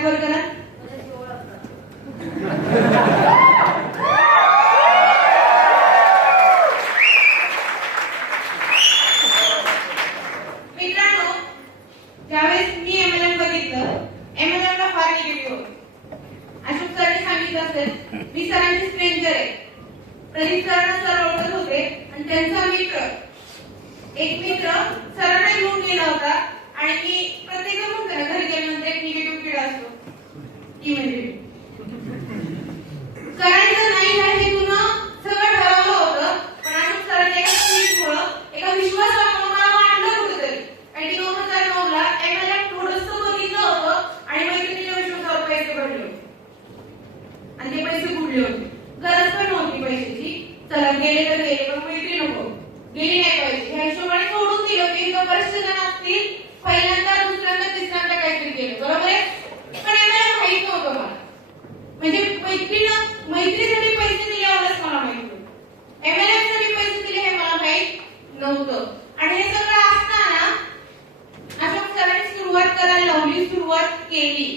हात वर करा. मित्रांनो, ज्यावेळेस मी एमएलएम बघितलं, एमएलएमला फार निगेटिव्ह होतं. अशोक सरांनी सांगितलं असेल, मी सरांची स्ट्रेंजर आहे. प्रदीप सरांना सर ओळखत होते आणि त्यांचा मित्र, एक मित्र सरांना घेऊन गेला होता. आणि मी प्रत्येक म्हणतो ना, घरी गेल्यानंतर एक निगेटिव्ह किडा असतो, ती म्हणजे करायचं नाही ह्या हेतूनं सगळं ठरवलं होतं. पण अशोक सरांच्या एका स्पीचमुळं, एका विश्वासामुळे मला वाटलं कुठेतरी. आणि 2009 ला एमएलएम थोडंसं बघितलं होतं आणि मैत्रिणीच्या विश्वासावर पैसे भरले होते. आणि ते पैसे बुडले होते. गरज पण नव्हती पैशाची. चला गेले तर गेले, पण मैत्री नको, गेली नाही पाहिजे ह्या हिशोबाने सोडून दिलं होतं. इथं बरेचसे जण असतील, पहिल्यांदा दुसऱ्यांदा तिसऱ्यांदा काहीतरी केलं, बरोबर आहे. पण एमएलएम माहित नव्हतं मला. म्हणजे मैत्रीसाठी पैसे दिले एवढंच मला माहित होतं. एमएलएम साठी पैसे दिले हे मला माहित नव्हतं. आणि हे सगळं असताना अशोक सरांनी सुरुवात करायला लावली, सुरुवात केली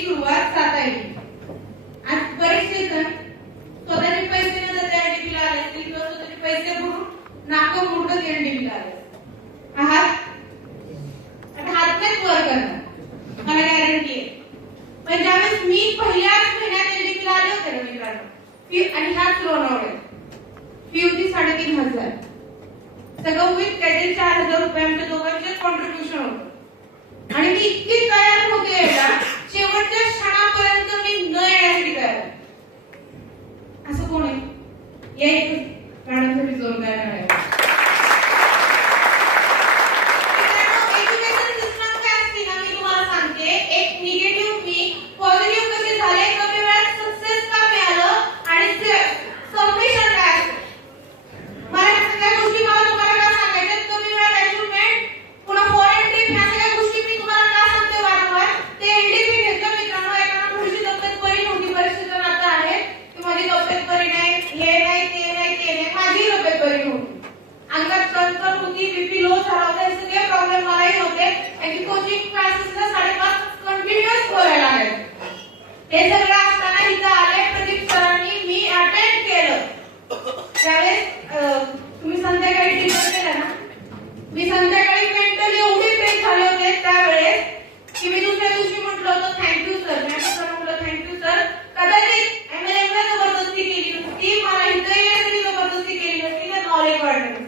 सुरुवात सातायली. आज बरेचसे जण स्वतःचे पैसे न देता एनडीपीला आले असतील किंवा स्वतःचे पैसे भरून नाकं मुडकं एनडीपीला आले आहात. आता हातच वर करणार, मला गॅरंटी आहे. पण ज्यावेळेस मी पहिल्याच महिन्यात एनडीपीला आले होते ना मित्रांनो, आणि ह्याच लोणावळ्यात फी होती 3,500. सगळं विथ काहीतरी 4,000 रुपये आमच्या दोघांचे कॉन्ट्रीब्युशन होतं. आणि मी इतकी तयार होते यायला, शेवटच्या क्षणापर्यंत मी न येण्यासाठी तयार. असं कोण आहे? यायचं गाण्यासाठी जोरदार आहे. एज्युकेशन सिस्टम काय असते ना, मी तुम्हाला सांगते. एक निगेटिव्ह मी पॉझिटिव्ह कसे झाले, कमी वेळात सक्सेस का मिळालं, आणि सबमिशन काय असतं. मला ह्या सगळ्या गोष्टी तुम्हाला का सांगायच्या, कमी वेळात अचिव्हमेंट, पुन्हा फॉरेन ट्रिप, ह्या सगळ्या गोष्टी मी तुम्हाला का सांगते वारंवार. ते एनडीपी घेतलं मित्रांनो. एकानं थोडीशी तब्येत बरी नव्हती, बरेचसे जण आता आहेत की माझी तब्येत बरी नाही, हे नाही, ते नाही, ते नाही. माझी तब्येत बरी नव्हती, अंगात चणचण होती, बीपी लो झाला होता. हे सगळे प्रॉब्लेम मलाही होते. आणि कोचिंग क्लासेसला 5.5 कंटिन्युअस करायला लागले. हे सगळं असताना इथं आले प्रदीप सरांनी, मी अटेंड केलं. त्यावेळेस तुम्ही संध्याकाळी डिनर केला ना, मी संध्याकाळी मेंटली एवढे ब्रेक झाले होते त्यावेळेस की मी दुसऱ्या दिवशी म्हटलं होतं थँक्यू सर. मी असं म्हटलं थँक्यू सर. कदाचित एमएलएमला जबरदस्ती केली नसती, मला इथं येण्यासाठी जबरदस्ती केली नसती, तर नॉलेज वाढलं.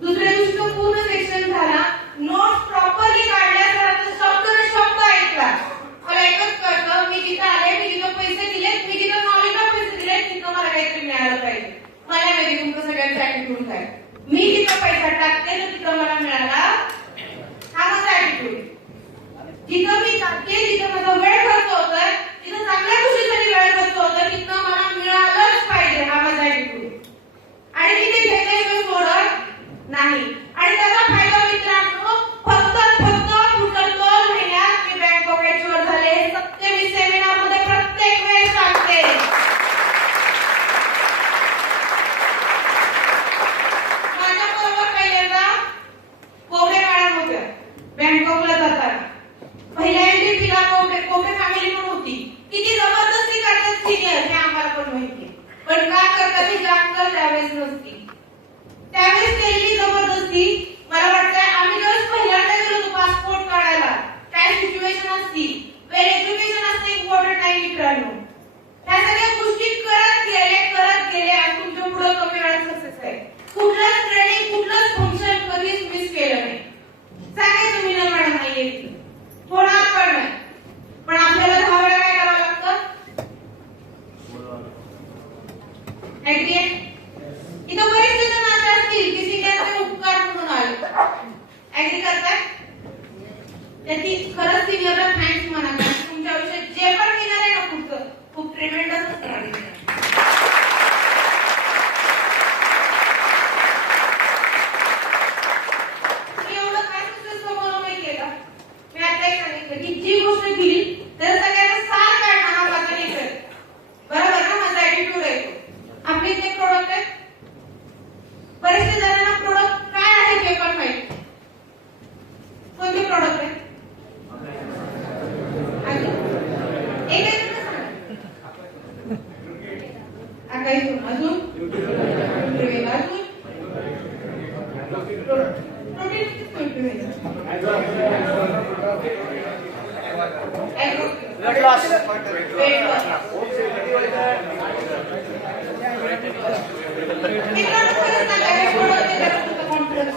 दुसऱ्या दिवशी तो पूर्ण सेक्शन झाला, नोट्स प्रॉपरली काढल्या, सरांचा शब्द ऐकला. मला एकच कळतं, मी जिथं आले, मी जिथं पैसे दिलेत, मी जिथं नॉलेजला पैसे दिलेत, तिथं मला काहीतरी मिळालं पाहिजे. मला माहिती तुमचं सगळ्यांचं ऍटिट्यूड काय. मी जिथं पैसा टाकते तर तिथं मला मिळाला, हा माझा ऍटिट्यूड. जिथं मी टाकते, जिथं माझा वेळ खर्च होतोय, तिथं चांगल्या गोष्टीसाठी वेळ खर्च होतोय, तिथं मला मिळालंच पाहिजे, हा माझा ऍटिट्यूड. आणि मी ते घेतल्याशिवाय सोडत नाही. आणि त्याचा फायदा मित्रांनो, फक्त पुढच्या 2 महिन्यात मी बँक ऑफ मॅच्युअर झाले. हे सत्य मी सेमिनार मध्ये प्रत्येक वेळेस सांगते. माझ्या बरोबर पहिल्यांदा कोवडे मॅडम होत्या बँकॉकला जाताना. पहिल्या एनडीपीला कोवडे फॅमिली पण होती. किती जबरदस्ती करतात सिनियर हे आम्हाला पण माहिती, पण का करतात ही जाणकर त्यावेळेस नसती. त्यावेळेस केलेली जबरदस्ती. मला वाटतं आम्ही जेव्हा पहिल्यांदा गेलो होतो पासपोर्ट काढायला, काय सिच्युएशन असती, वेल एज्युकेशन असते, इम्पॉर्टंट आहे मित्रांनो. ह्या सगळ्या गोष्टी करत गेले आणि तुमच्या पुढे कमी वेळात सक्सेस आहे. कुठलंच ट्रेनिंग, कुठलंच फंक्शन कधीच मिस केलं नाही. सांगायचं मी ना मॅडम नाहीये, होणार पण नाही. पण आपल्याला 10 वेळा काय करावं लागतं. ऍग्री आहे. इथं बरेचसे जण असे असतील की सिनियरचे उपकार म्हणून आले. ऍग्री करताय. त्याची खरंच सिनियरला थँक्स म्हणा. तुमच्या आयुष्यात जे पण येणार आहे ना पुढचं, खूप ट्रेमेंडस असणार. मी एवढं काय सक्सेस कमवलं माहितीये का. मी आता एक सांगितलं की जी गोष्ट केली तर सगळ्यांना सार काढणं हा माझा नेचर. बरोबर ना, माझा ऍटिट्यूड आहे. आपले जे प्रोडक्ट आहे, बरेचसे जणांना प्रोडक्ट काय आहे ते पण माहिती. कोणते प्रोडक्ट आहे. Weight loss. Weight loss. मित्रांनो खरंच सांगा हे प्रोडक्ट जरा तुमचा कॉन्फिडन्स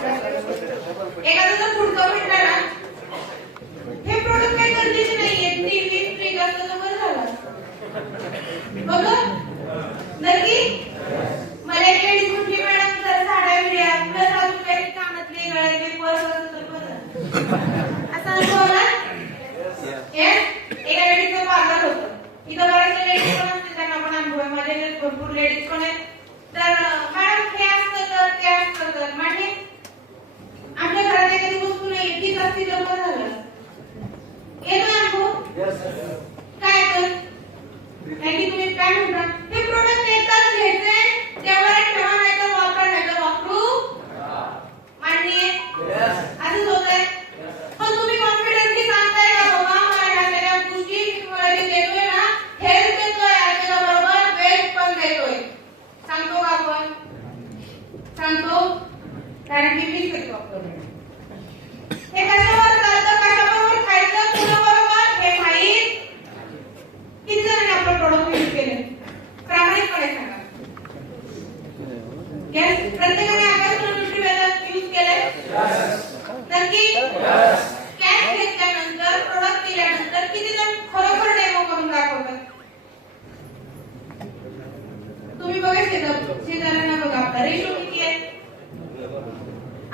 एखादा जर पुढचं म्हटलं ना हे प्रोडक्ट काही गरजेचे नाहीये टीव्ही फ्रीज असतं तर बरं झालं बघा नक्की मला एक लेडीज म्हटली मॅडम जर साड्या बिड्या प्लस अजून काही कानातले गळ्यातले पर्स असतं तर बरं असा अनुभव आला एका लेडीजचं पार्लर होतं इथं बऱ्याचशा लेडीज पण असते त्यांना पण अनुभव आहे माझ्याकडे भरपूर लेडीज पण आहेत तर मॅडम हे असतं तर ते असतं तर म्हणजे आपल्या घरात एखादी वस्तू नाही तीच असती तर बरं झालं येतो अनुभव काय तर आणि तुम्ही काय म्हणता हे प्रोडक्ट येतात घ्यायचे त्यावर ठेवा नाही तर वापर नाही तर वापरू मान्य असंच होत आहे पण तुम्ही कॉन्फिडन्सली सांगताय का बाबा मला ह्या सगळ्या गोष्टी मी तुम्हाला जे देतोय ना हेल्थ देतोय आणि त्याबरोबर वेल्थ पण देतोय सांगतो का आपण सांगतो कारण की मीच करतो आपण हे कशावर चालतं कशाबरोबर खायचं कुणाबरोबर हे माहीत किती जणांनी आपलं प्रोडक्ट यूज केले प्रामाणिकपणे सांगा यस प्रत्येकाने आकाश न्यूट्रीवेलर यूज केले नक्की कॅश घेतल्यानंतर प्रोडक्ट दिल्यानंतर किती जण खरोखर डेमो करून दाखवतात तुम्ही बघा शेजाऱ्यांना बघा आपला रेशो किती आहे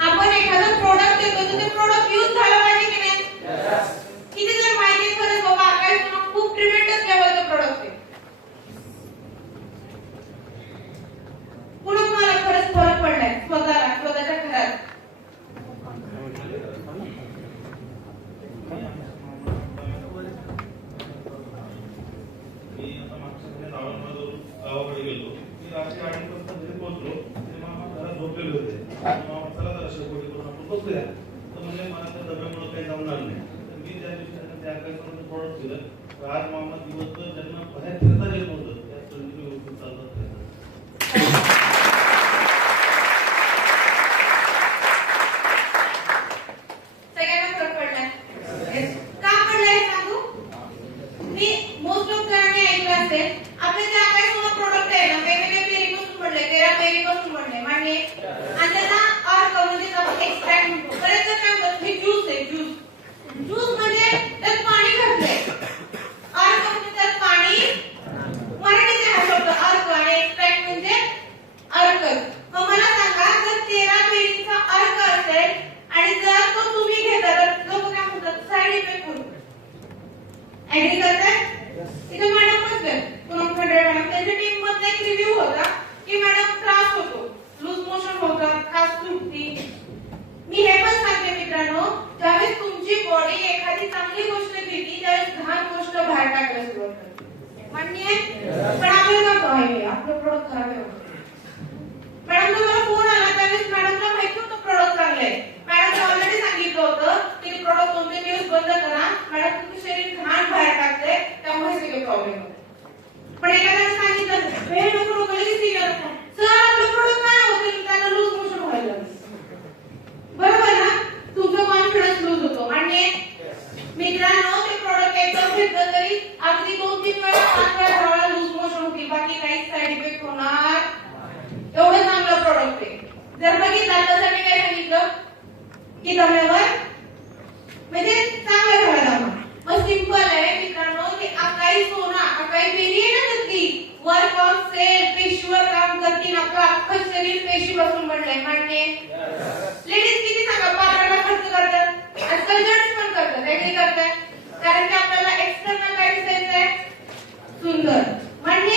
आपण एखादं प्रोडक्ट देतो तर ते प्रोडक्ट यूज झालं पाहिजे की नाही किती जण माहिती खरंच बाबा आकाश खूप ट्रिमेंडस लेवलचं प्रोडक्ट आहे पुन्हा मला खरंच फरक पडलाय स्वतःच्या घरात गावाकडे गेलो की रात्री 8 वाजता घरी पोहोचलो ते मामा घरात झोपलेले होते मामा चला जरा शेकोटी करून आपण बसूया तर म्हणजे मला त्या डब्यामुळे काही जमणार नाही तर मी त्या दिवशी त्यांना त्या आकाशाचं प्रोडक्ट दिलं तर आज मामा दिवसभर ज्यांना बाहेर फिरता येत नव्हतं त्या कंटिन्यू व्यवस्थित चालतात सगळ्यांना फरक पडलाय का पडलाय सांगू मी मोस्ट ऑफ जणांनी ऐकलं असेल आपले जे आकाश प्रोडक्ट आहे ना वेगवेगळे पेरीपासून बनले पेरीपासून बनले म्हणजे आणि त्याला अर्क म्हणजे आपण एक्सट्रॅक्ट म्हणतो बरेच जण काय म्हणतात हे ज्यूस आहे ज्यूस म्हणजे त्यात पाणी घातलंय अर्क म्हणजे त्यात पाणी मराठीत हा शब्द अर्क आणि एक्सट्रॅक्ट म्हणजे अर्क मग मला सांगा जर 13 पेरीचा अर्क असेल आणि जर तो तुम्ही घेता तर लोक काय म्हणतात साइड इफेक्ट होतो ऍग्री करताय इथे मॅडम बसले पुन्हा मॅडम त्यांच्या टीम मध्ये एक रिव्ह्यू होता की मॅडम त्रास होतो लूज मोशन होतात खास सुटती मी हे पण सांगते मित्रांनो ज्यावेळेस तुमची बॉडी एखादी चांगली गोष्ट घेते त्यावेळेस घाण गोष्ट बाहेर टाकायला सुरुवात करते मान्य आहे पण आपल्याला नको आहे आपलं प्रोडक्ट खराब आहे मॅडम तुम्हाला फोन आला त्यावेळेस मॅडमला माहिती होतं प्रोडक्ट चांगले आहे मॅडमने ऑलरेडी सांगितलं होतं की प्रोडक्ट 2-3 दिवस बंद करा मॅडम तुमचं शरीर घाण बाहेर टाकते त्यामुळे सगळे प्रॉब्लेम होते पण एखाद्याने सांगितलं वेळ नको नको लगेच सिरियस सर आपलं प्रोडक्ट काय होतं त्याला लूज मोशन व्हायला बरोबर ना तुमचा कॉन्फिडन्स लूज होतो आणि मित्रांनो ते प्रोडक्ट एकदम घेतलं तरी अगदी 2-3 वेळा 5 वेळा लूज मोशन होती बाकी काहीच साइड इफेक्ट होणार एवढं चांगलं प्रोडक्ट आहे जर बघितलं तर मी काय सांगितलं की दमल्यावर म्हणजे चांगलं घराला मग सिंपल आहे मित्रांनो की अकाई सोना अकाई बेरी आहे ना नक्की वर्क ऑन सेल पेशीवर काम करतील आपलं अख्खं शरीर पेशी बसून बनलंय मान्य लेडीज किती सांगा पार्लरला खर्च करतात आजकाल जेंट्स पण करतात वेगळी करतात कारण की आपल्याला एक्सटर्नल काय दिसायचंय सुंदर मान्य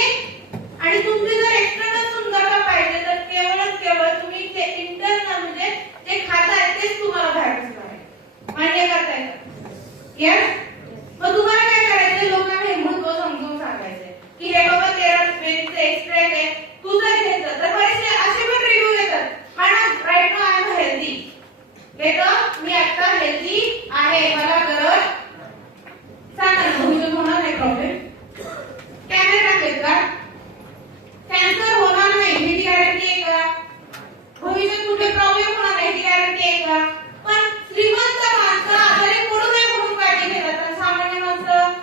आणि तुमची जर एक्सटर्नल सुंदरता पाहिजे तर केवळ तुम्ही ते इंटरनल म्हणजे जे खाताय तेच तुम्हाला बाहेर दिसणार आहे मान्य करताय यस मग तुम्हाला काय करायचं लोकांना हे महत्व समजून सांगायचंय की हे बाबा 13 पेरीचे एक्सट्रॅक्ट आहे तू जर घेतलं तर बरेचसे असे पण रिव्ह्यू येतात madam right now I am healthy घेतो मी आता हेल्दी आहे मला गरज सांगा ना तुमचं होणार नाही प्रॉब्लेम कॅमेरा टाकलेत का कॅन्सर होणार नाही ही गॅरंटी आहे का भविष्यात कुठे प्रॉब्लेम होणार नाही ही गॅरंटी आहे का पण श्रीमंत माणसं आजारी पडू नये म्हणून काळजी घेतात सामान्य माणसं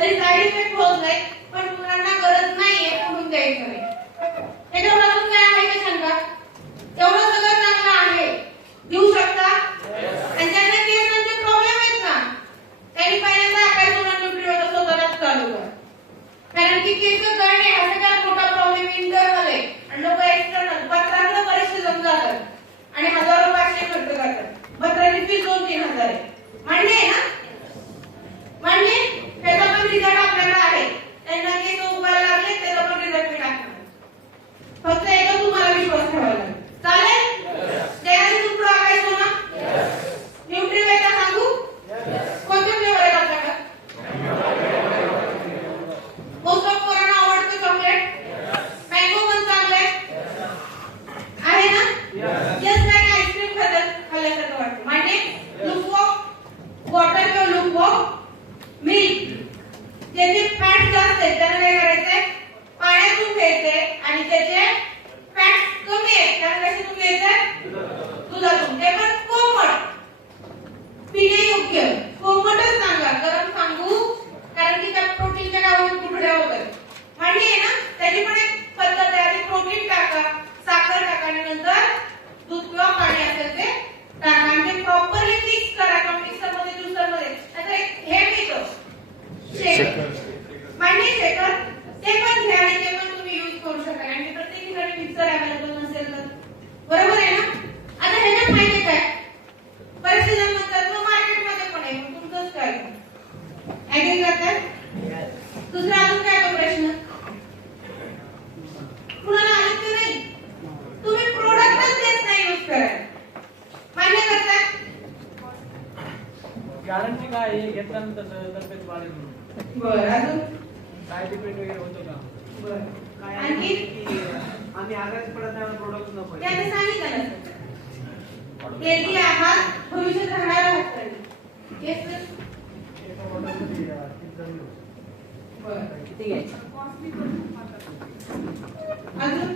तरी साईड इफेक्ट होत नाही, पण मुलांना गरज नाहीये म्हणून द्यायचं नाही. त्याच्यावर अजून काय आहे का शंका? एवढं सगळं चांगलं आहे, देऊ शकता. आणि ज्यांना केसांचे प्रॉब्लेम आहेत ना, त्यांनी पहिल्यांदा काय सोना न्यूट्रिवेट स्वतःलाच चालू कर. कारण की केस गळणे हा सगळ्यात मोठा प्रॉब्लेम इंटरनल आहे आणि लोक एक्सटर्नल पत्रांना बरेचसे जम जातात आणि हजारो पाचशे खर्च करतात. पत्राची फीस 2-3 हजार आहे. मान्य आहे ना? मान्य? त्याचा पण रिझल्ट आपल्याकडे आहे. त्यांना केस उगवायला लागले त्याचा पण रिझल्ट मी टाकणार. फक्त एकदा तुम्हाला विश्वास ठेवायला लागेल. चालेल? त्याआधी तू पुढे काय सोना? न्यूट्रिवेटचा सांगू? कोणते फ्लेवर आहे आपल्याकडे? मोस्ट ऑफ पोरांना आवडतं चॉकलेट. मँगो पण चांगलं आहे ना? यस नाही आईस्क्रीम खाल्ल्यासारखं वाटतं. म्हणजे लुकवॉक वॉटर किंवा लुकवॉक मिल्क. ज्याचे फॅट जास्त आहेत त्यांना काय करायचंय? पाण्यातून घ्यायचंय आणि त्याचे फॅट कमी आहेत त्यांना कशातून घ्यायचंय? दुधातून. ते पण कोमट पिण्यायोग्य. कोमटच सांगा, गरम सांगू, कारण की त्या प्रोटीनच्या गावात कुठड्या होतात. मान्य आहे ना? त्याची पण एक पद्धत आहे. आधी प्रोटीन टाका, साखर टाका आणि नंतर दूध किंवा पाणी असेल ते टाका आणि ते प्रॉपरली मिक्स करा. किंवा मिक्सर मध्ये ज्युसर मध्ये नंतर हे मिळतं शेकर. मान्य शेकर? ते पण घ्या आणि ते पण तुम्ही यूज करू शकता. आणि प्रत्येक ठिकाणी मिक्सर अवेलेबल नसेल तर बरोबर आहे ना? आता ह्याच्यात माहिती काय? बरेचसे जण म्हणतात मग मार्केटमध्ये पण आहे, मग तुमचंच काय? ऍग्री करतात? दुसरा अजून काय तो प्रश्न? कुणाला आलं की नाही? तुम्ही प्रोडक्टच देत नाही यूज करायला. मान्य करतात? गॅरंटी काय आहे? घेतल्यानंतर तब्येत वाढेल म्हणून. बरं, अजून? साईड इफेक्ट वगैरे होतो का? बरं. काय आणखी? आम्ही आजारी पडत नाही, प्रोडक्ट नको. त्याने सांगितलं ना हेल्दी आहात, भविष्यात राहणार आहात तरी. Yes sir? बरं. किती घ्यायचं? अजून?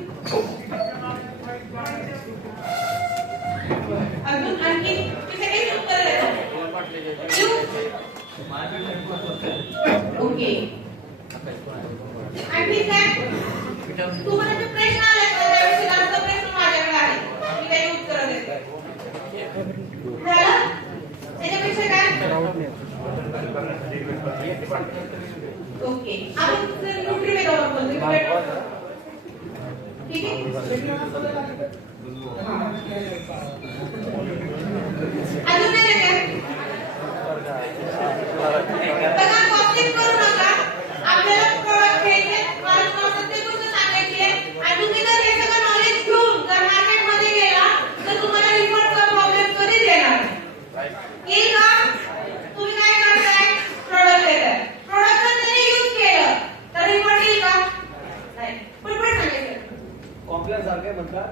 अजून आणखी किती काही उत्तर देऊ? ओके. आणखी काय? तुम्हाला जे प्रश्न आले त्याविषयी जास्त प्रश्न माझ्याकडे आहे. मी काही उत्तर देते. झालं? त्याच्यापेक्षा काय? ओके. आपण न्यूट्रिवेटवर बोलतो. ठीक आहे? अजून काय काय? बघा कॉपी करू नका. आपल्याला प्रोडक्ट घ्यायचे, मला प्रत्येक गोष्ट सांगायची आहे आणि तुम्ही जर हे सगळं नॉलेज घेऊन जर मार्केटमध्ये गेला तर तुम्हाला रिफंडचा प्रॉब्लेम कधीच येणार नाही. येईल का? तुम्ही काय करताय? प्रोडक्ट देताय. प्रोडक्ट जर तुम्ही यूज केलं तर रिफंड येईल का? नाही. पण सांगायचं. कॉम्प्लेन सारखे म्हणतात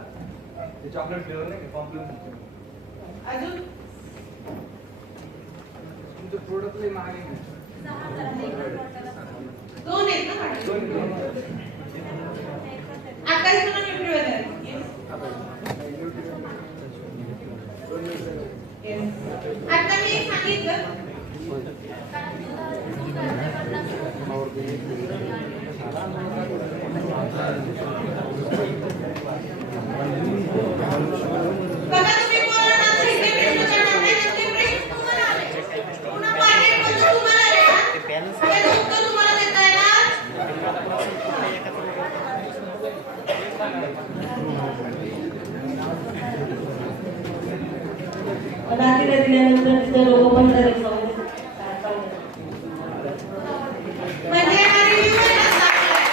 ते चॉकलेट फ्लेवर नाही का कॉम्प्लेन. अजून तुमचं प्रोडक्ट लई महाग आहे. 2 आहेत ना मॅडम? आता हे सगळं न्यूट्रिवेट आहे. आता मी एक सांगितलं बघा तुम्ही बोलला ना तर इथे प्रश्न करणार नाही तर ते प्रश्न तुम्हाला आले. पुन्हा मार्केटमध्ये तुम्हाला आले ना त्याचं उत्तर तुम्हाला देता येणार. दाखिला दिल्यानंतर तिथे लोक पण म्हणजे हा रिव्ह्यू आहे ना चांगला आहे.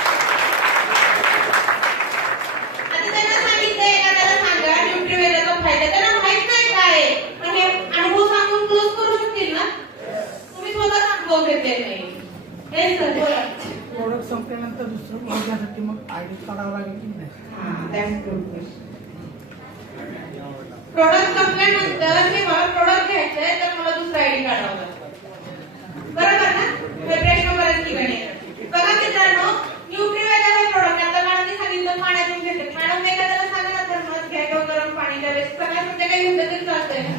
आता त्यांना सांगितलं एखाद्याला सांगा न्यूट्रिवेटचा फायदा. त्यांना माहित नाही काय आहे, पण हे अनुभव सांगून क्लोज करू शकतील ना? तुम्ही स्वतः अनुभव घेतले नाही. हे सर बोला. प्रोडक्ट संपल्यानंतर दुसरं बघण्यासाठी मग आयडी काढावं लागेल की नाही? प्रोडक्ट संपल्यानंतर मी मला प्रोडक्ट घ्यायचंय तर मला दुसरा आयडी काढावा लागतो. बरोबर ना? हे प्रश्न बरेच ठिकाणी येतात. बघा मित्रांनो, न्यूट्रिवेट हे प्रोडक्ट आता मॅडमने सांगितलं पाण्यातून घेते. मॅडम एखाद्याला सांगा ना थर्मस घ्या किंवा गरम पाणी द्यावे. सगळ्या काही घेतलं तरी चालतंय ना?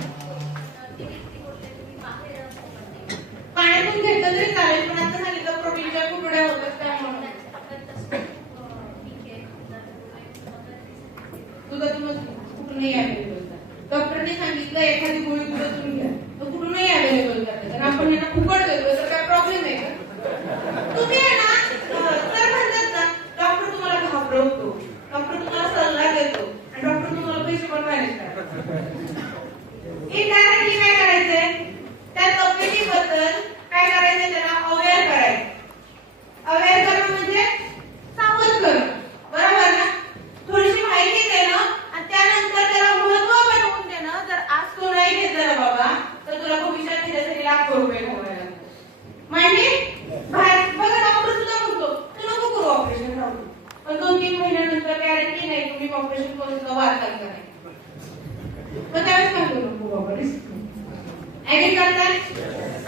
पाण्यातून घेतलं तरी चालेल, पण आता सांगितलं प्रोटीन रुपये घालवायला. म्हणजे बाहेर बघा डॉक्टर सुद्धा म्हणतो तू नको करू ऑपरेशन राहू दे. पण 2-3 महिन्यानंतर गॅरंटी नाही तुम्ही ऑपरेशन करून सुद्धा वाचतात का नाही. मग त्यावेळेस काय करू नको बाबा रिस्क ऍग्री करताय.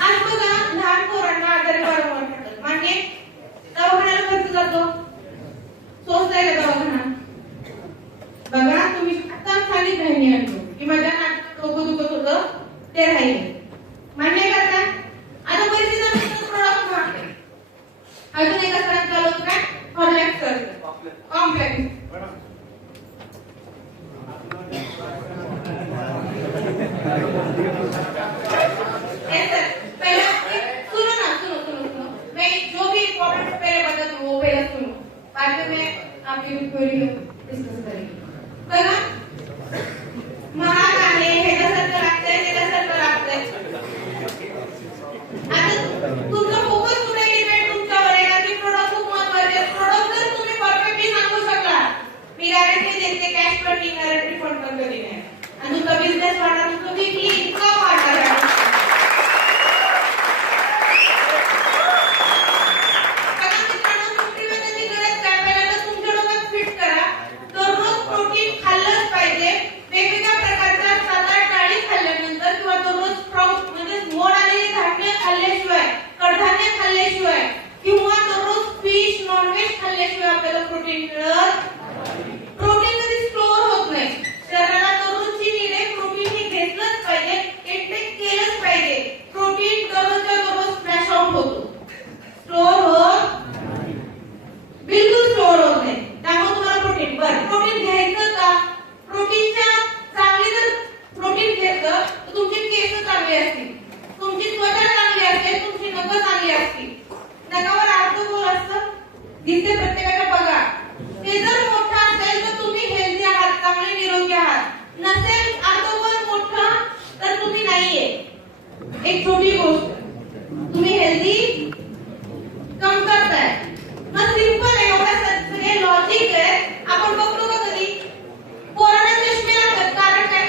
आज बघा लहान पोरांना आजारी वारंवार पडतात. म्हणजे दवाखान्याला खर्च जातो स्वस्त आहे का दवाखाना. बघा तुम्ही आता सांगितलं मी आणतो की माझ्या डोकं दुखत होतं ते राहिले मान्य करताय. आता परिस्थिती प्रोडक्ट घातले अजून एका सरात चालवतो काय हॉर्लॅक्स कॉम्प्लेक्स जो भी इम्पोर्टेंट पहले बता दूं वो पहले सुनो बाद में मैं आपकी क्वेरी डिस्कस करेंगे. बघा महाग आहे ह्याच्यासारखं लागतंय त्याच्यासारखं लागतंय. आता तुमचा फोकस कुठे डिपेंड तुमच्यावर आहे की प्रोडक्ट खूप महत्त्वाचे आहे. प्रोडक्ट जर तुम्ही परफेक्टली सांगू शकला मी गॅरंटी देते कॅश पण निघणार रिफंड पण कधी नाही. आणि तुमचा बिझनेस वाढणार तुमचं वीकली इन्कम वाढणार. प्रोटीन कधी स्टोअर होत नाही. शरीराला दररोजची नीड आहे. प्रोटीन हे घेतलंच पाहिजे इंटेक केलंच पाहिजे. प्रोटीन दररोजच्या दररोज फ्लॅश आउट होतो स्टोअर होत बिलकुल स्टोअर होत नाही. त्यामुळे तुम्हाला प्रोटीन प्रोटीन घ्यायचं का. प्रोटीनच्या चांगली जर प्रोटीन घेतलं तर तुमची केस चांगली असतील तुमची त्वचा चांगली असते तुमची नख चांगली असतील. नखावर आर्थोगोल असतं दिसते प्रत्येकाच्या बघा. ते जर मोठा असेल तर तुम्ही हेल्दी आहात चांगले निरोगी आहात. नसेल आर्थोगोल मोठा तर तुम्ही नाहीये. एक छोटी गोष्ट तुम्ही हेल्दी कम करताय. मग सिंपल आहे एवढं सगळे लॉजिक आहे. आपण बघतो का कधी पोरांना चष्मे लागतात कारण काय.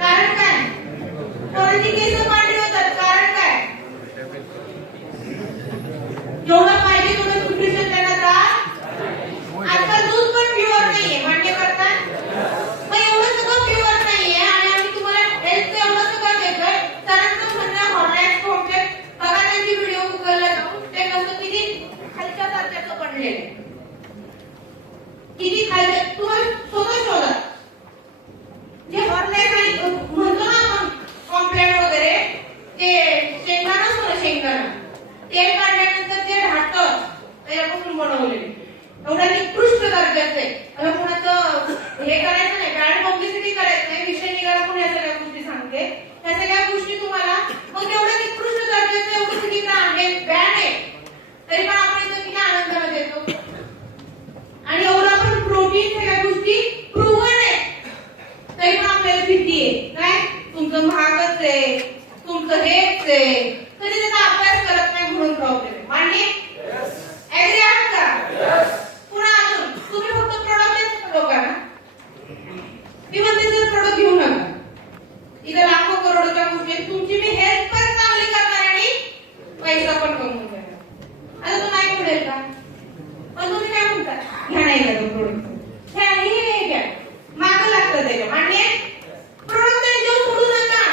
कारण काय पोरांची केस पांढरी होतात कारण काय. जेवढं पाहिजे तेवढं न्यूट्रिशन त्यांना त्रास. आजकाल दूध पण प्युअर नाहीये मान्य करताय. मग एवढं सगळं प्युअर नाहीये आणि आम्ही तुम्हाला हेल्थ एवढं सगळं देतोय. सरांचं म्हणणं हॉर्लॅक्स कॉम्प्लेक्स बघा त्यांची व्हिडिओ गुगलला जाऊन ते कसं किती खालच्या दर्जाचं बनलेलं किती खालच्या तुम्हाला स्वतः शोधा. जे हॉर्लॅक्स आणि म्हणतो ना आपण कॉम्प्लेक्स वगैरे ते शेंगदाणा असतो ना शेंगदाणा तेल काढल्यानंतर जे राहतं त्याच्यापासून बनवलेले एवढ्या निकृष्ट दर्जाचे आहे. आता कोणाचं हे करायचं नाही ब्रँड पब्लिसिटी करायचं नाही. विषय निघाला पण या सगळ्या गोष्टी सांगते. या सगळ्या गोष्टी तुम्हाला मग तेवढ्या निकृष्ट दर्जाचे एवढी सगळी ब्रँड आहे तरी पण आपण इथं किती आनंदाने देतो. आणि एवढं आपण प्रोटीन सगळ्या गोष्टी प्रूव्हन आहे तरी पण आपल्याला भीती आहे काय तुमचं महागच आहे तुमचं हेच आहे तरी त्याचा अभ्यास करत नाही म्हणून प्रॉब्लेम आहे. मान्य ऍग्री आहात का. पुन्हा अजून तुम्ही फक्त प्रोडक्ट देता लोकांना. मी म्हणते जर प्रोडक्ट घेऊ नका. इथे लाखो करोडोच्या गोष्टी आहेत. तुमची मी हेल्थ पण चांगली करणार आणि पैसा पण कमवून देणार. आता तो नाही मिळेल का. पण तुम्ही काय म्हणता घ्या नाही का प्रोडक्ट घ्या हे घ्या मागं लागतं त्याच्या. मान्य प्रोडक्ट देऊन सोडू नका.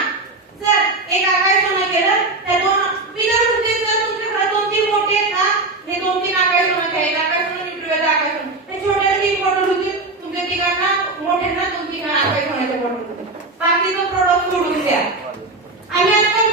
जर एक आकाश सोना केलं त्या दोन पिलर म्हणजे जर तुमच्या घरात 2-3 मोठे आहेत ना हे 2-3 आकाश सोना घ्या. एक आकाश सोना न्यूट्रिवेट आकाश सोना हे छोट्या 3 बॉटल होतील तुमच्या तिघांना मोठ्यांना 2-3 आकाश सोन्याच्या बॉटल होतील. बाकीचं प्रोडक्ट सोडून द्या. आम्ही आजकाल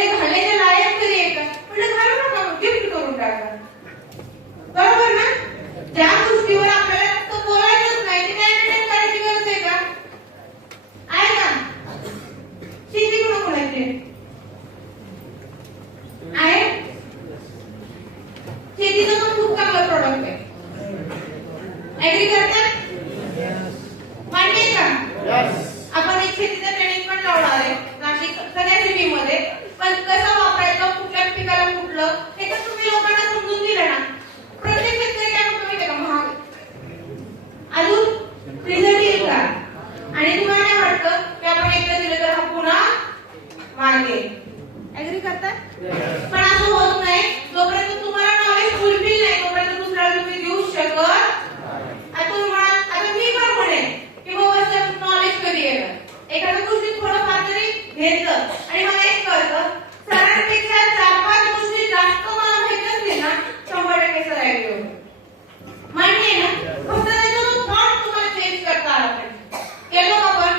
एवढे घालण्याच्या लायक तरी आहे का? म्हटलं घालू नका, गिफ्ट करून टाका. बरोबर ना? ज्या गोष्टीवर आपल्याला फक्त बोलायचंच नाही ते एंटरटेन करायची गरज आहे का? आहे का? शेती कोण बोलायची आहे? शेतीचं पण खूप चांगलं प्रोडक्ट आहे. ऍग्री करता? मान्य आहे का? आपण एक शेतीचं ट्रेनिंग पण लावणार आहे नाशिक सगळ्या सिटीमध्ये. पण कसं वापरायचं, कुठल्या पिकाला कुठलं, हे तर तुम्ही लोकांना समजून दिलं ना. प्रत्येक शेतकरी काय म्हणतो माहिती आहे का? महाग. अजून रिझल्ट येईल का? आणि तुम्हाला काय वाटतं की आपण एकदा दिलं तर हा पुन्हा मागे. ऍग्री करता? पण असं होत नाही. जोपर्यंत तुम्हाला नॉलेज फुलफिल नाही तोपर्यंत दुसऱ्याला तुम्ही देऊ शकत. आता तुम्ही म्हणाल, आता मी पण म्हणेन की बाबा नॉलेज कधी येणार. एखाद्या गोष्टीत थोडंफार तरी घेतलं आणि मला एक कळतं, सरांपेक्षा 4-5 गोष्टी जास्त मला माहिती असतील ना, 100% सर ऍग्री होतो. मान्य आहे ना? फक्त त्याचा तो थॉट तुम्हाला चेंज करता आला पाहिजे. येतो का पण?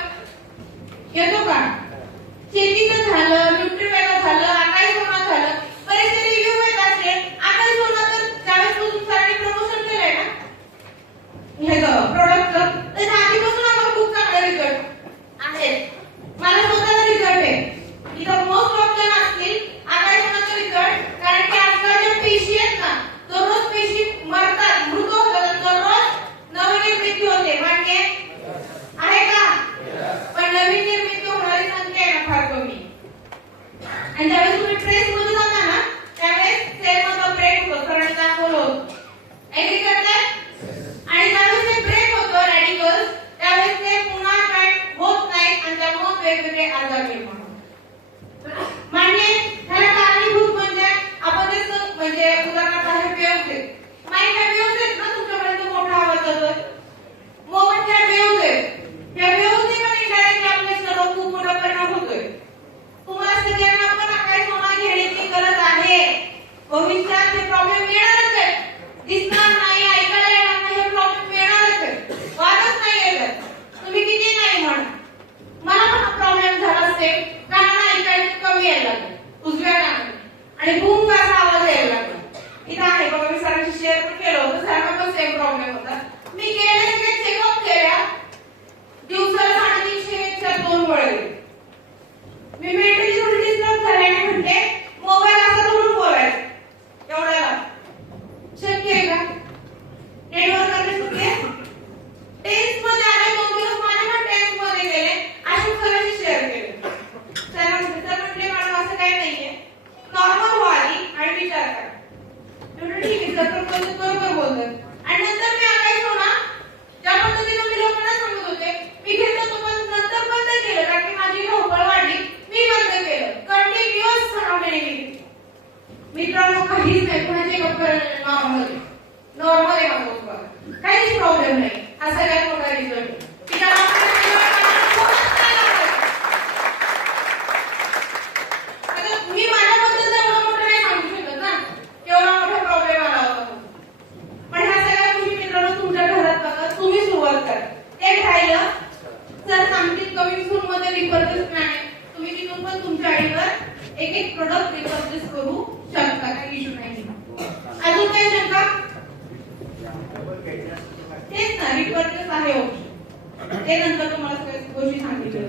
येतो का? शेतीचं झालं, न्यूट्रिबॅगा झालं, आकाश सोना झालं, बरेचसे रिव्ह्यू येत असते. आकाश सोना तर ज्यावेळेस तुम्ही सरांनी प्रमोशन केलंय ना ह्याचं प्रोडक्टचं, त्याच्या आधीपासून आम्हाला खूप चांगले रिझल्ट आहेत. मला स्वतःला रिझल्ट आहे. इथं मोस्ट ऑफ जण असतील आकाश सोनाचा रिझल्ट, कारण की आजकालच्या पेशी आहेत ना, दररोज पेशी मरतात, मृत होतात, दररोज नवीन मृत्यू होते. मान्य आहे का? पण नवीन निर्मिती होणारी संख्या आहे ना फार कमी. आणि ज्यावेळेस तुम्ही ट्रेस मध्ये जाता ना त्यावेळेस सेल मधला ब्रेक होतो, सरांनी दाखवलं होतं. ऍग्री करताय? आणि ज्यावेळेस ते ब्रेक होतं रॅडिकल्स, त्यावेळेस ते पुन्हा जॉईंट होत नाहीत आणि त्यामुळे वेगवेगळे आजार निर्माण होतात. मान्य? ह्याला कारणीभूत म्हणजे आपण ते म्हणजे उदाहरणार्थ हे वेव्हज आहेत. माहिती आहे वेव्हज आहेत ना, तुमच्यापर्यंत मोठा आवाज जातोय. मोबाईलच्या वेव्हज आहेत. या वेव्हजने पण इनडायरेक्टली आपल्या शरीरावर खूप मोठा परिणाम होतोय. तुम्हाला सगळ्यांना पण आकाश सोना घेण्याची गरज आहे. भविष्यात हे प्रॉब्लेम येणारच आहेत. दिसणार नाही, ऐकायला येणार नाही, हे प्रॉब्लेम येणारच आहेत. वादच नाही येत. तुम्ही किती नाही म्हणा, मला पण हा प्रॉब्लेम झाला असेल, कानाला ऐकायला कमी यायला लागलं, उजव्या कानाला, आणि बूम असा आवाज यायला लागला. इथं आहे बघा, मी सरांशी शेअर पण केलं होतं. सरांना पण सेम प्रॉब्लेम होता. मी गेले चेकअप केल्या, दिवसाला 350च्या 2 वेळा. मी मेंटली थोडी डिस्टर्ब झाले आणि म्हणते मोबाईल असा धरून बोलायचं एवढ्याला शक्य आहे का? नेटवर्क करणे शक्य आहे? टेन्स मध्ये आले, 2 दिवस माझे पण टेन्स मध्ये गेले. अशा सगळ्यांशी शेअर केले. सर म्हटले मॅडम असं काही नाहीये, नॉर्मल व्हा आधी आणि विचार करा. म्हटलं ठीक आहे सर, पण बरोबर बोलतात. आणि नंतर मी आकाश सोना ज्या पद्धतीने मी लोकांना सांगत होते, मी घेत होतो पण नंतर बंद केलं, कारण की माझी धावपळ वाढली. मी बंद केलं. कंटिन्युअस 6 महिने. मित्रांनो काहीच नाही, कुणाचे नॉर्मल आहे माझं उपकार, काहीच प्रॉब्लेम नाही. हा सगळ्यात मोठा रिझल्ट. मी माझ्याबद्दल एवढं मोठं नाही सांगू शकत ना, एवढा मोठा प्रॉब्लेम आला होता. पण ह्या सगळ्या गोष्टी मित्रांनो तुमच्या घरात बघा, तुम्ही सुरुवात करा. एक राहिलं सर सांगतील कमिंग सून मध्ये रिपर्चेस प्लॅन आहे. तुम्ही तिथून पण तुमच्या आयडीवर एक प्रोडक्ट रिपर्चेस करू शकता, काही इश्यू नाही. अजून काय शंका? तेच ना, रिपर्चेस आहे ऑप्शन. ते नंतर तुम्हाला सगळ्या गोष्टी सांगितल्या.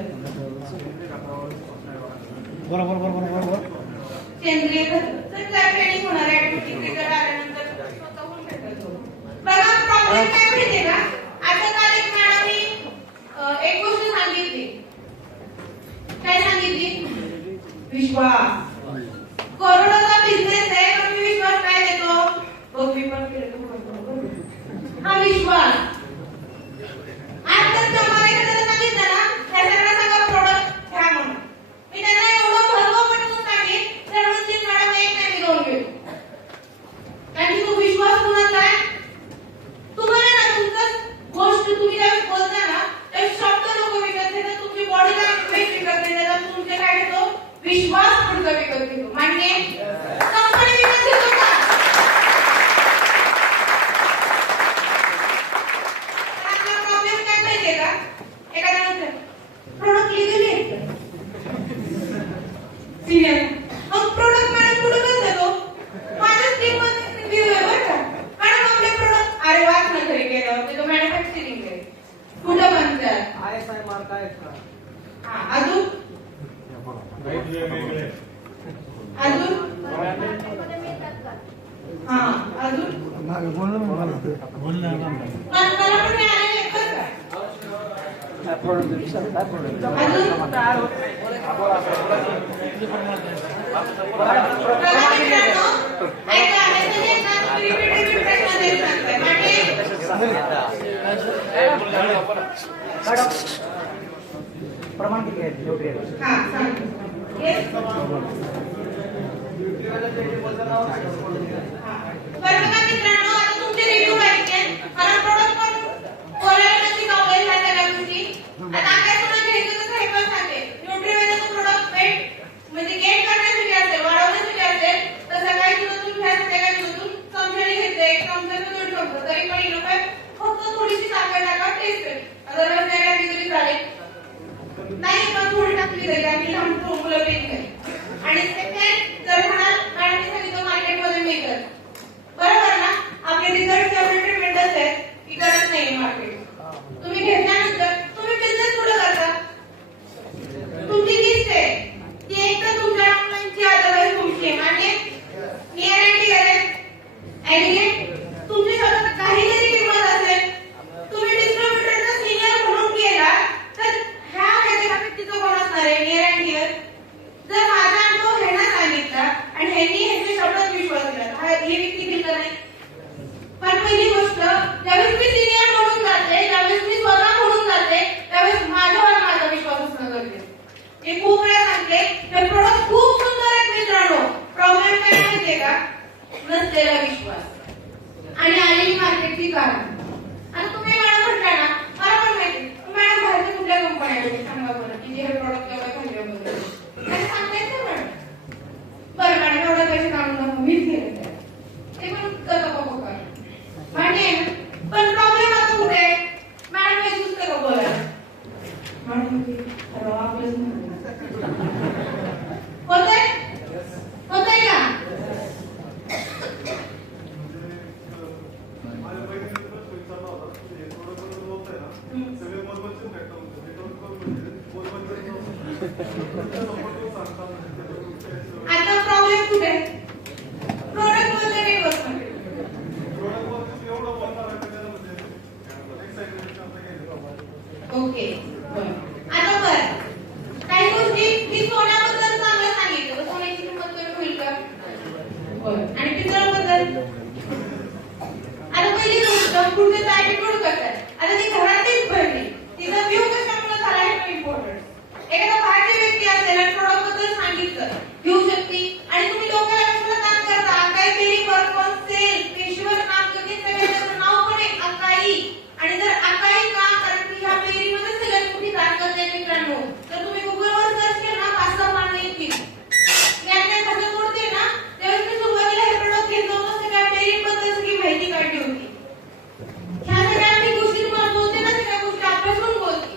बरोबर. सेंद्रिय तर ट्रेनिंग होणार आहे. ऍडमिट आल्यानंतर स्वतःहून भेटतो. बघा प्रॉब्लेम काय माहितीये का? आता काल एक मॅडमनी एक गोष्ट सांगितली. काय सांगितली? विश्वास. करोडोचा बिझनेस आहे, पण मी विश्वास काय देतो? बघ मी पण केलं. हा विश्वास. आज जर मला एखाद्याला सांगितलं ना, त्या सगळ्यांना सांगा प्रोडक्ट घ्या म्हणून. मी त्यांना एवढं भरवं पटवून सांगेन, तर म्हणतील मॅडम एक नाही मी 2 घेतो. कारण की तो विश्वास कुणाचा आहे? तुम्हाला ना तुमचं गोष्ट तुम्ही ज्यावेळेस बोलता ना, ते शब्द लोक विकत घेतात, तुमची बॉडी लँग्वेज विकत घेतात, तुमचे काय घेतो? विश्वास पुढचा विकत घेतो. मान्य? कंपनी विकत घेतो का? आपला प्रॉब्लेम काय माहितीये का? एखाद्या म्हणतात प्रोडक्ट लिगली आहे. सिनियर काय हा अजून अजून हा अजून बोलणं मला पण मिळालेले आहेत बरं का? अजून बघा मित्रांनो, ऐका, हे सगळे ना repeat प्रश्न देत सांगताय. प्रमाण किती आहे? हा सांगतो. Yes? बरं बघा मित्रांनो, आता तुमचे रिव्ह्यू पाहिजे. मला प्रोडक्ट पण बोलायला नक्की आवडेल ह्या सगळ्या गोष्टी. आता काय कोणाला घ्यायचं तर हे पण सांगते. न्यूट्रीवेलचं प्रोडक्ट वेट म्हणजे गेन करण्यासाठी असेल, वाढवण्यासाठी असेल तर सकाळी सुद्धा तुम्ही ह्या सगळ्या गोष्टीतून चमच्याने घेतले, एक चमचा तर 2 चमचा तरी पण येईल काय फक्त थोडीशी साखर टाका, टेस्ट आहे. अदरवाईज काय टाकली तरी चालेल. नाही पण थोडी टाकली तरी आम्ही लहान मुलं पेन करेल. आणि सेकंड जर म्हणाल मॅडमने सांगितलं मार्केटमध्ये मिळतं. बरोबर ना? आपले रिझल्ट एवढे ट्रिमेंडस आहेत की गरज नाही मार्केट. तुम्ही घेतल्यानंतर तुम्ही बिझनेस कुठे करता? तुमची लिस्ट आहे ती एक तर तुमच्या ऑनलाईनची अदरवाईज तुमची आहे. म्हणजे नियर अँड डिअर आहे. ॲग्रीगेट तुमची स्वतः काहीतरी किंमत असेल. तुम्ही डिस्ट्रीब्युटरचा सिनियर म्हणून गेला तर ह्या ह्याच्या व्यक्तीचं कोण असणार आहे? Near and dear. जर माझा अनुभव ह्यांना सांगितला आणि ह्यांनी ह्याच्या शब्दात विश्वास दिला हा हे व्यक्ती दिलं नाही. पण पहिली गोष्ट ज्यावेळेस मी सिनियर म्हणून जाते, ज्यावेळेस मी स्वतः म्हणून जाते त्यावेळेस माझ्यावर माझा विश्वास असणं गरजेचं. मी खूप वेळा सांगते हे प्रोडक्ट खूप सुंदर आहेत मित्रांनो. प्रॉब्लेम काय माहितीये का? नसलेला विश्वास आणि आलेली मार्केटची कारण. आता तुम्ही मला म्हटलं ना, मला पण माहिती मॅडम बाहेरच्या कुठल्या कंपन्या सांगा बरं की हे प्रोडक्ट एवढं खाल्ले वगैरे काय सांगता येतं मॅडम? बरं मॅडम एवढं पैसे काढून मीच गेले ते पण कसं कर म्हणजे पण प्रॉब्लेम आता कुठे आहे? मॅडम हे सुचतं का बोलायला? मॅडम आपलंच होतंय होतंय का? आता प्रॉब्लेम कुठे आहे? प्रोडक्ट मध्ये नेटवर्क मध्ये. ओके आता बरं काही गोष्टी मी सोन्याबद्दल चांगलं सांगितलं तर सोन्याची किंमत कमी होईल का? आणि पितळाबद्दल आता पहिली गोष्ट पुढचे ऍटिट्यूड करतात. आता ती घरातलीच भरली तिचा व्ह्यू कशामुळे झाला हे इम्पॉर्टंट. एखादा बाहेरची व्यक्ती असेल आणि प्रोडक्ट बद्दल सांगितलं घेऊ शकते आणि तुम्ही डोक्याला कशाला काम करता? काय केली वर्क ऑन सेल पेशवर काम करते सगळ्यांचं नाव पण आहे अकाई. आणि जर अकाई का कारण की ह्या पेरीमध्ये सगळ्यात मोठी ताकद आहे मित्रांनो. तर तुम्ही गुगलवर सर्च केलं ना 5-6 पानं येतील. मी आता कसं बोलते ना त्यावेळेस मी सुरुवातीला हे प्रोडक्ट घेतलं होतं सगळ्या पेरीबद्दल सगळी माहिती काढली होती. ह्या सगळ्या मी गोष्टी तुम्हाला बोलते ना सगळ्या गोष्टी अभ्यासून बोलते.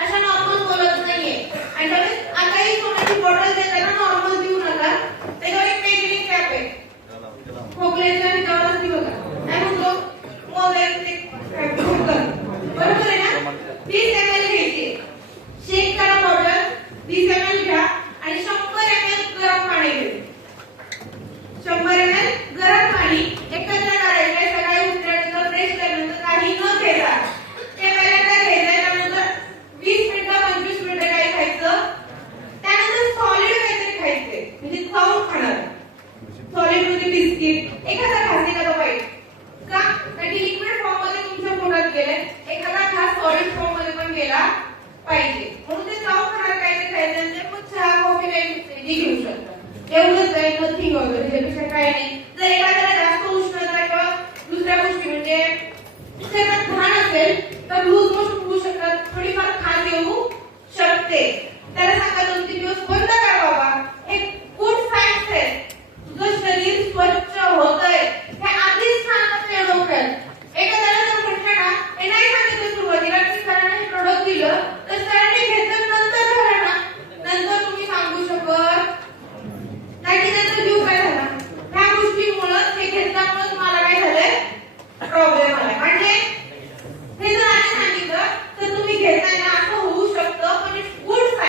अशा नॉर्मल बोलत नाहीये. आणि त्यावेळेस अकाई सोन्याची बॉटल देताना नॉर्मल देऊ नका. त्याच्यावर एक पेजरी कॅप आहे. खोकल्याच्या आणि त्यावर असते बघा. काय म्हणतो? मोबाईल बरोबर आहे ना? 30 ml घ्यायची. शेक करा बॉटल 20 ml घ्या आणि 100 ml गरम पाणी घ्या. 100 ml गरम पाणी एकत्र करायचे. सकाळी उठल्यानंतर ब्रश केल्यानंतर काही न घेता ते पहिल्यांदा घ्यायचं. त्यानंतर 20 मिनिटं 25 मिनिटं काही खायचं. त्यानंतर सॉलिड काहीतरी खायचे म्हणजे खाऊन खाणार. सॉलिड म्हणजे बिस्किट एखादा घास एखादा वाईट का तर लिक्विड फॉर्म मध्ये तुमच्या पोटात गेले. एखादा घास सॉलिड फॉर्म मध्ये पण गेला पाहिजे म्हणून ते चावून खाणार काहीतरी खायचं. ते मग चहा कॉफी काही घेऊ शकता. एवढंच आहे नथिंग वगैरे त्यापेक्षा काही नाही. जर एखाद्याला जास्त उष्णता किंवा दुसऱ्या गोष्टी म्हणजे शरीरात घाण असेल तर लूज मोशन होऊ शकतात. थोडीफार खाज येऊ शकते. त्याला सांगा